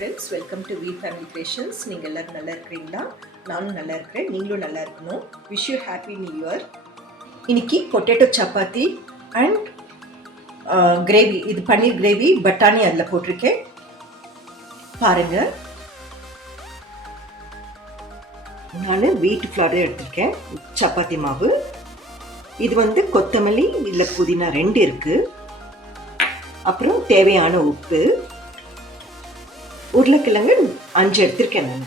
Friends, welcome to வீ family creations. நீங்கள் எல்லோரும் நல்லா இருக்கிறீங்களா? நானும் நல்லா இருக்கிறேன். நீங்களும் நல்லா இருக்கணும். Wish you happy new year. இன்னைக்கு பொட்டேட்டோ சப்பாத்தி அண்ட் கிரேவி, இது பன்னீர் கிரேவி, பட்டாணி அதில் போட்டிருக்கேன். பாருங்கள், நான் வீட் ஃப்ளார் எடுத்திருக்கேன். சப்பாத்தி மாவு, இது வந்து கொத்தமல்லி, இதில் புதினா 2 இருக்குது. அப்புறம் தேவையான உப்பு, உருளைக்கிழங்கு 5 எடுத்திருக்கேன். நான்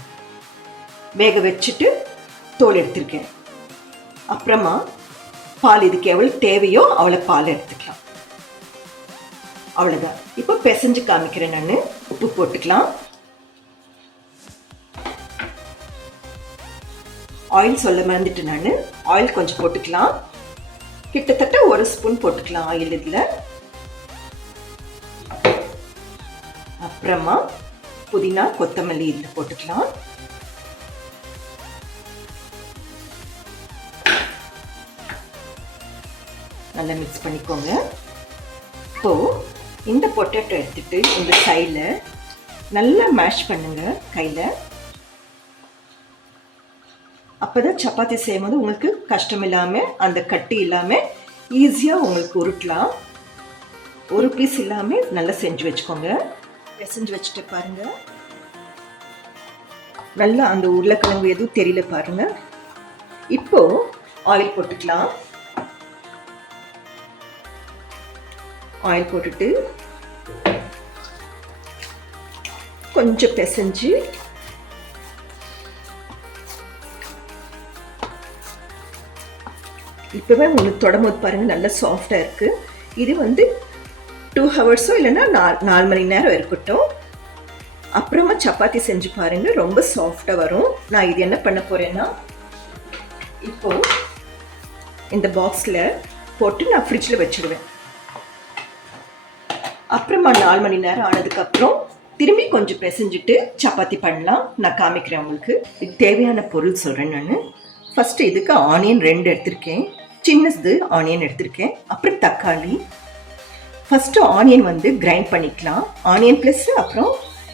வேக வச்சுட்டு தோல் எடுத்திருக்கேன். அப்புறமா பால், இதுக்கு எவ்வளோ தேவையோ அவ்வளோ பால் எடுத்துக்கலாம். அவ்வளோதான். இப்போ பிசைஞ்சு காமிக்கிறேன். நான் உப்பு போட்டுக்கலாம். ஆயில் சொல்ல மறந்துட்டு, நான் ஆயில் கொஞ்சம் போட்டுக்கலாம். கிட்டத்தட்ட 1 ஸ்பூன் போட்டுக்கலாம் ஆயில் இதில். அப்புறமா புதினா, கொத்தமல்லி இதில் போட்டுக்கலாம். நல்லா மிக்ஸ் பண்ணிக்கோங்க. இப்போ இந்த பொட்டேட்டோ எடுத்துட்டு இந்த சைடில் நல்லா மேஷ் பண்ணுங்க கையில். அப்போதான் சப்பாத்தி செய்யும்போது உங்களுக்கு கஷ்டம் இல்லாமல், அந்த கட்டி இல்லாமல் ஈஸியாக உங்களுக்கு உருட்டலாம். ஒரு பீஸ் இல்லாமல் நல்லா செஞ்சு வச்சுக்கோங்க. செஞ்சு வச்சுட்டு பாருங்க, நல்லா அந்த உருளைக்கிழங்கு எதுவும் தெரியல பாருங்க. இப்போ ஆயில் போட்டுக்கலாம். ஆயில் போட்டுட்டு கொஞ்சம் பிசைஞ்சு இப்பவே உங்களுக்கு தொடம்போது பாருங்க, நல்லா சாஃப்டா இருக்கு. இது வந்து 2 ஹவர்ஸோ இல்லைன்னா 4 மணி நேரம் இருக்கட்டும். அப்புறமா சப்பாத்தி செஞ்சு பாருங்க, ரொம்ப சாஃப்டா வரும். நான் இது என்ன பண்ண போறேன்னா, இப்போ இந்த பாக்ஸ்ல போட்டு நான் ஃப்ரிட்ஜில் வச்சிடுவேன். அப்புறமா 4 மணி நேரம் ஆனதுக்கு அப்புறம் திரும்பி கொஞ்சம் பிசைஞ்சிட்டு சப்பாத்தி பண்ணலாம். நான் காமிக்கிறேன் உங்களுக்கு. இது தேவையான பொருள் சொல்றேன். நான் ஃபர்ஸ்ட் இதுக்கு ஆனியன் 2 எடுத்திருக்கேன். சின்னது ஆனியன் எடுத்திருக்கேன். அப்புறம் தக்காளி. ஃபர்ஸ்ட் ஆனியன் வந்து கிரைண்ட் பண்ணிக்கலாம். ஆனியன் ப்ளஸ் அப்புறம்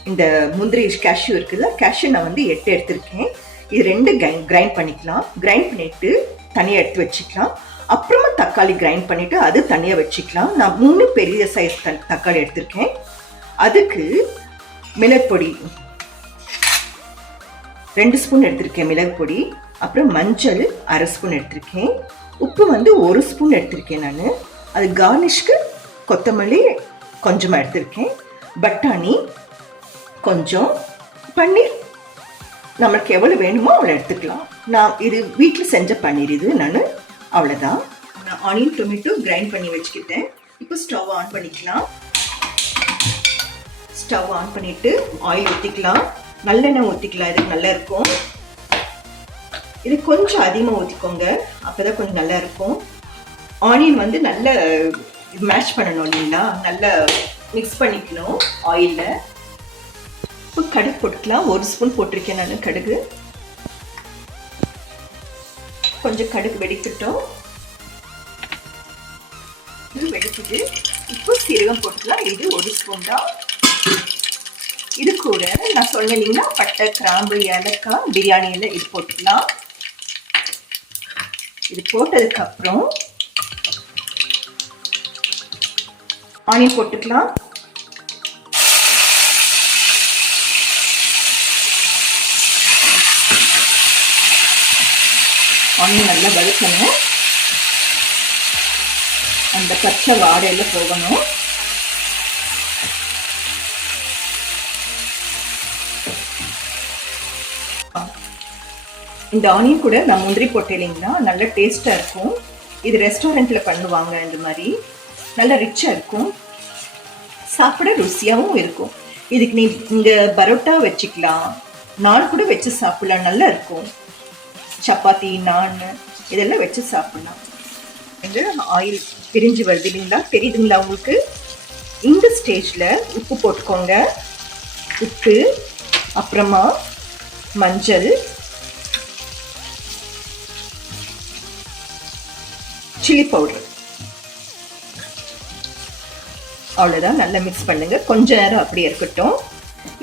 இந்த முந்திரி கேஷ்யூ இருக்குல்ல, கேஷ்யூ நான் வந்து 8 எடுத்திருக்கேன். இது 2 கிரைண்ட் பண்ணிக்கலாம். கிரைண்ட் பண்ணிட்டு தனியாக எடுத்து வச்சுக்கலாம். அப்புறமா தக்காளி கிரைண்ட் பண்ணிட்டு அது தனியாக வச்சுக்கலாம். நான் 3 பெரிய சைஸ் தக்காளி எடுத்திருக்கேன். அதுக்கு மிளகு பொடி 2 ஸ்பூன் எடுத்திருக்கேன், மிளகு பொடி. அப்புறம் மஞ்சள் 1/2 ஸ்பூன் எடுத்திருக்கேன். உப்பு வந்து 1 ஸ்பூன் எடுத்திருக்கேன். நான் அது கார்னிஷ்க்கு கொத்தமல்லி கொஞ்சமாக எடுத்திருக்கேன். பட்டாணி கொஞ்சம், பன்னீர் நம்மளுக்கு எவ்வளோ வேணுமோ அவ்வளோ எடுத்துக்கலாம். நான் இது வீட்டில் செஞ்ச பன்னீர் இது. நான் அவ்வளோதான். நான் ஆனியன் டொமேட்டோ கிரைண்ட் பண்ணி வச்சுக்கிட்டேன். இப்போ ஸ்டவ் ஆன் பண்ணிக்கலாம். ஸ்டவ் ஆன் பண்ணிட்டு ஆயில் ஊற்றிக்கலாம். நல்லெண்ணெய் ஊற்றிக்கலாம், இது நல்லா இருக்கும். இது கொஞ்சம் அதிகமாக ஊற்றிக்கோங்க, அப்போதான் கொஞ்சம் நல்லா இருக்கும். ஆனியன் வந்து நல்ல மேஷ் பண்ணணும் இல்லைங்களா, நல்லா மிக்ஸ் பண்ணிக்கணும் ஆயிலில். இப்போ கடுகு போட்டுக்கலாம். 1 ஸ்பூன் போட்டிருக்கேன் நான் கடுகு. கொஞ்சம் கடுகு வெடிக்கட்டும். இது வெடிக்குது. இப்போ சீரகம் போட்டுக்கலாம். இது 1 ஸ்பூன் தான். இது கூட நான் சொன்னேன் இல்லைங்களா, பட்டை, கிராம்பு, ஏலக்காய், பிரியாணி இலை, இது போட்டுக்கலாம். இது போட்டதுக்கு அப்புறம் ஆனியன் போட்டுக்கலாம். ஆனியன் நல்லா வதக்கணும். அந்த பச்சை வாடையில போகணும். இந்த ஆனியன் கூட நான் முந்திரி போட்டேன் இல்லைங்களா, நல்ல டேஸ்டா இருக்கும். இது ரெஸ்டாரண்ட்ல பண்ணுவாங்க. இந்த மாதிரி நல்லா ரிச்சா இருக்கும், சாப்பிட ருசியாகவும் இருக்கும். இதுக்கு நீங்க பரோட்டா வச்சுக்கலாம், நான் கூட வச்சு சாப்பிடலாம், நல்லா இருக்கும். சப்பாத்தி, நான் இதெல்லாம் வச்சு சாப்பிடலாம். ஆயில் பிரிஞ்சு வருது இல்லைங்களா, தெரியுதுங்களா உங்களுக்கு? இந்த ஸ்டேஜ்ல உப்பு போட்டுக்கோங்க. உப்பு, அப்புறமா மஞ்சள், சில்லி பவுடர், அவ்வளோதான். நல்லா மிக்ஸ் பண்ணுங்க. கொஞ்ச நேரம் அப்படியே இருக்கட்டும்.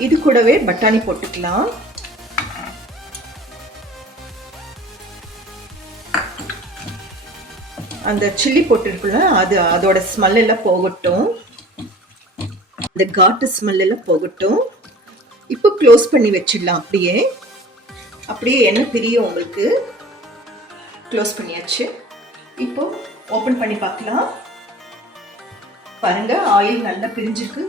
இது கூடவே பட்டாணி போட்டுக்கலாம். அந்த சில்லி போட்டுருக்குள்ள அதோட ஸ்மெல் எல்லாம் போகட்டும், இந்த காட்டு ஸ்மெல் எல்லாம் போகட்டும். இப்போ க்ளோஸ் பண்ணி வச்சிடலாம். அப்படியே எண்ணெய் பிரியும் உங்களுக்கு. க்ளோஸ் பண்ணியாச்சு. இப்போ ஓபன் பண்ணி பார்க்கலாம். பாருங்க, ஆயில் நல்லா பிரிஞ்சிருக்கு.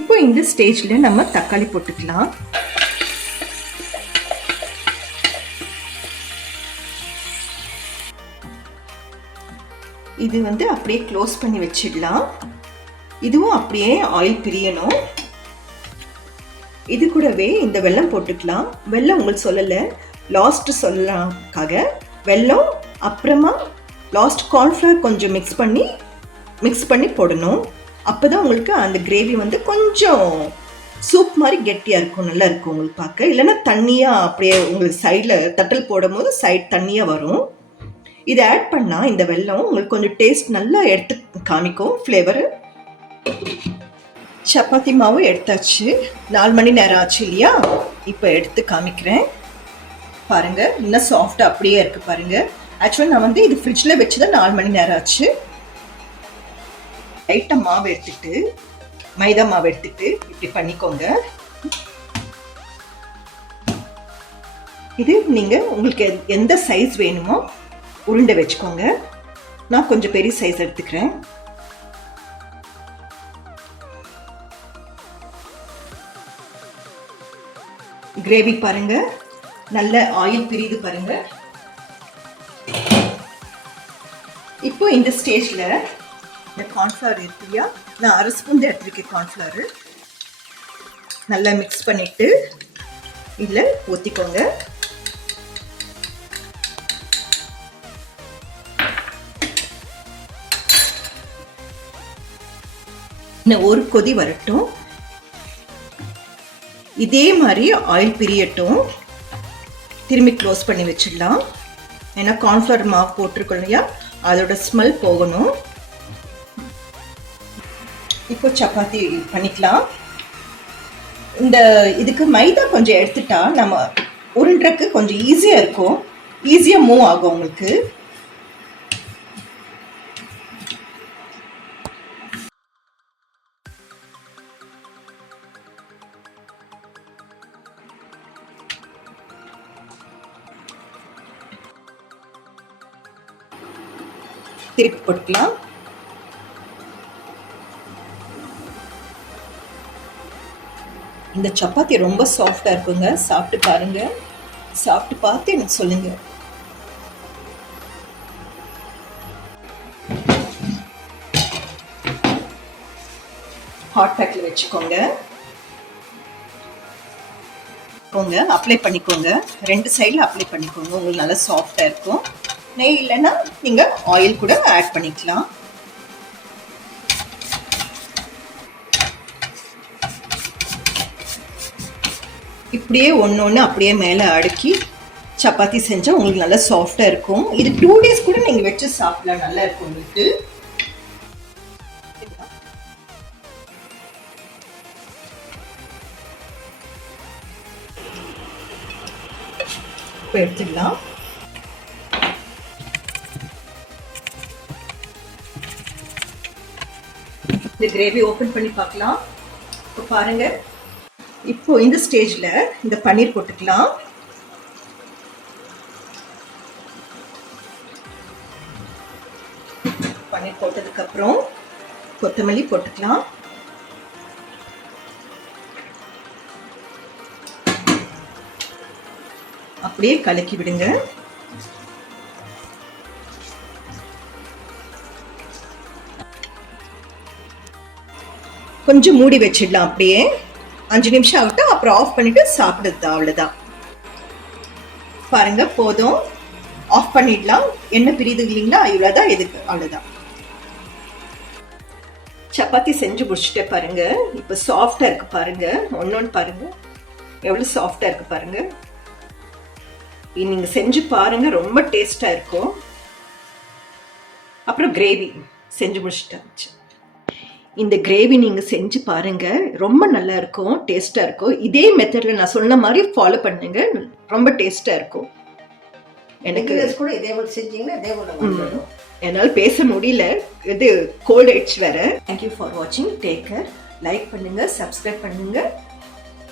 இப்போ இந்த ஸ்டேஜ்ல நம்ம தக்காளி போட்டுக்கலாம். இது அப்படியே க்ளோஸ் பண்ணி வச்சிடலாம். இதுவும் அப்படியே ஆயில் பிரியணும். இது கூடவே இந்த வெல்லம் போட்டுக்கலாம். வெல்லம் உங்களுக்கு சொல்லலை, லாஸ்ட் சொல்லலாம்காக வெல்லம், அப்புறமா லாஸ்ட் கார்ன்ஃப்ளவர் கொஞ்சம் மிக்ஸ் பண்ணி போடணும். அப்போதான் உங்களுக்கு அந்த கிரேவி கொஞ்சம் சூப் மாதிரி கெட்டியாக இருக்கும், நல்லா இருக்கும் உங்களுக்கு பார்க்க. இல்லைன்னா தண்ணியாக அப்படியே உங்களுக்கு சைடில் தட்டல் போடும் போது சைட் தண்ணியாக வரும். இதை ஆட் பண்ணால் இந்த வெல்லம் உங்களுக்கு கொஞ்சம் டேஸ்ட் நல்லா எடுத்து காமிக்கும், ஃப்ளேவரு. சப்பாத்தி மாவு எடுத்தாச்சு. 4 மணி நேரம் ஆச்சு இல்லையா? இப்போ எடுத்து காமிக்கிறேன். பாருங்க, இன்னும் சாஃப்டா அப்படியே இருக்கு பாருங்க. ஆக்சுவலா நான் இது ஃப்ரிட்ஜில் வச்சுதான் 4 மணி நேரம் ஆச்சு. லைட்டா மாவு எடுத்துட்டு, மைதா மாவு எடுத்துட்டு இப்படி பண்ணிக்கோங்க. இது நீங்க உங்களுக்கு எந்த சைஸ் வேணுமோ உருண்டை வச்சுக்கோங்க. நான் கொஞ்சம் பெரிய சைஸ் எடுத்துக்கிறேன். கிரேவி பாருங்க, நல்ல ஆயில் பிரியுது பாருங்க. இப்போ இந்த ஸ்டேஜ்ல இந்த கார்ன்ஃப்ளவர் இருக்கு இல்லையா, நான் 1/2 ஸ்பூன் எடுத்துருக்கேன் கார்ன்ஃப்ளவர். நல்லா மிக்ஸ் பண்ணிட்டு இதுல ஊத்திக்கோங்க. இன்னும் ஒரு கொதி வரட்டும். இதே மாதிரி ஆயில் பிரியட்டும். திரும்பி க்ளோஸ் பண்ணி வச்சிடலாம். ஏன்னா கார்ன்ஃப்ளவர் மாவு போட்டிருக்கோம் இல்லையா, அதோட ஸ்மெல் போகணும். இப்போ சப்பாத்தி பண்ணிக்கலாம். இதுக்கு மைதா கொஞ்சம் எடுத்துட்டா நம்ம உருண்டுறக்கு கொஞ்சம் ஈஸியாக இருக்கும், ஈஸியாக மூவ் ஆகும் உங்களுக்கு. திருப்பி போட்டுக்கலாம். இந்த சப்பாத்தி ரொம்ப சாஃப்டா இருக்குங்க. சாப்பிட்டு பாருங்க, சாப்பிட்டு பார்த்து எனக்கு சொல்லுங்க. ஹாட் பேக்ல வச்சுக்கோங்க. அப்ளை பண்ணிக்கோங்க. 2 சைடில் அப்ளை பண்ணிக்கோங்க. உங்களுக்கு நல்லா சாஃப்டா இருக்கும். நெய் இல்லைன்னா நீங்க ஆயில் கூட ஆட் பண்ணிக்கலாம். இப்படியே ஒன்று அப்படியே மேலே அடுக்கி சப்பாத்தி செஞ்சா உங்களுக்கு நல்லா சாஃப்டா இருக்கும். இது 2 days கூட நீங்க வச்சு சாப்பிடலாம், நல்லா இருக்கும் உங்களுக்கு. இப்போ எடுத்துடலாம். இந்த கிரேவி ஓபன் பண்ணி பார்க்கலாம். இப்போ பாருங்க, இப்போ இந்த ஸ்டேஜ்ல இந்த பன்னீர் போட்டுக்கலாம். பன்னீர் போட்டதுக்கு அப்புறம் கொத்தமல்லி போட்டுக்கலாம். அப்படியே கலக்கி விடுங்க. கொஞ்சம் மூடி வச்சிடலாம். அப்படியே 5 நிமிஷம் ஆகட்டும். அப்புறம் ஆஃப் பண்ணிட்டு சாப்பிடுறது, அவ்வளவுதான். பாருங்க, போதும், ஆஃப் பண்ணிடலாம். என்ன பிரியுது இல்லைங்களா, இவ்வளவுதான். எதுக்கு, அவ்வளவுதான். சப்பாத்தி செஞ்சு முடிச்சுட்டே பாருங்க. இப்ப சாஃப்டா இருக்கு பாருங்க. ஒன்னொன்னு பாருங்க எவ்வளவு சாஃப்டா இருக்கு பாருங்க. நீங்க செஞ்சு பாருங்க, ரொம்ப டேஸ்டா இருக்கும். அப்புறம் கிரேவி செஞ்சு முடிச்சுட்டாச்சு. இந்த கிரேவி நீங்கள் செஞ்சு பாருங்கள், ரொம்ப நல்லா இருக்கும், டேஸ்ட்டாக இருக்கும். இதே மெத்தடில் நான் சொன்ன மாதிரி ஃபாலோ பண்ணுங்க, ரொம்ப டேஸ்ட்டாக இருக்கும். எனக்கு கூட இதே போல் செஞ்சீங்கன்னா இதே போல் என்னால் பேச முடியல, இது கோல்ட் ஆயிடுச்சு வேற. தேங்க்யூ ஃபார் வாட்சிங். Take care. லைக் பண்ணுங்க, சப்ஸ்கிரைப் பண்ணுங்க,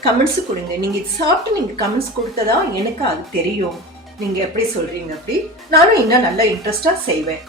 கமெண்ட்ஸு கொடுங்க. நீங்கள் இது சாப்பிட்டு நீங்கள் கமெண்ட்ஸ் கொடுத்ததா எனக்கு அது தெரியும். நீங்கள் எப்படி சொல்கிறீங்க, அப்படி நானும் இன்னும் நல்லா இன்ட்ரெஸ்டாக செய்வேன்.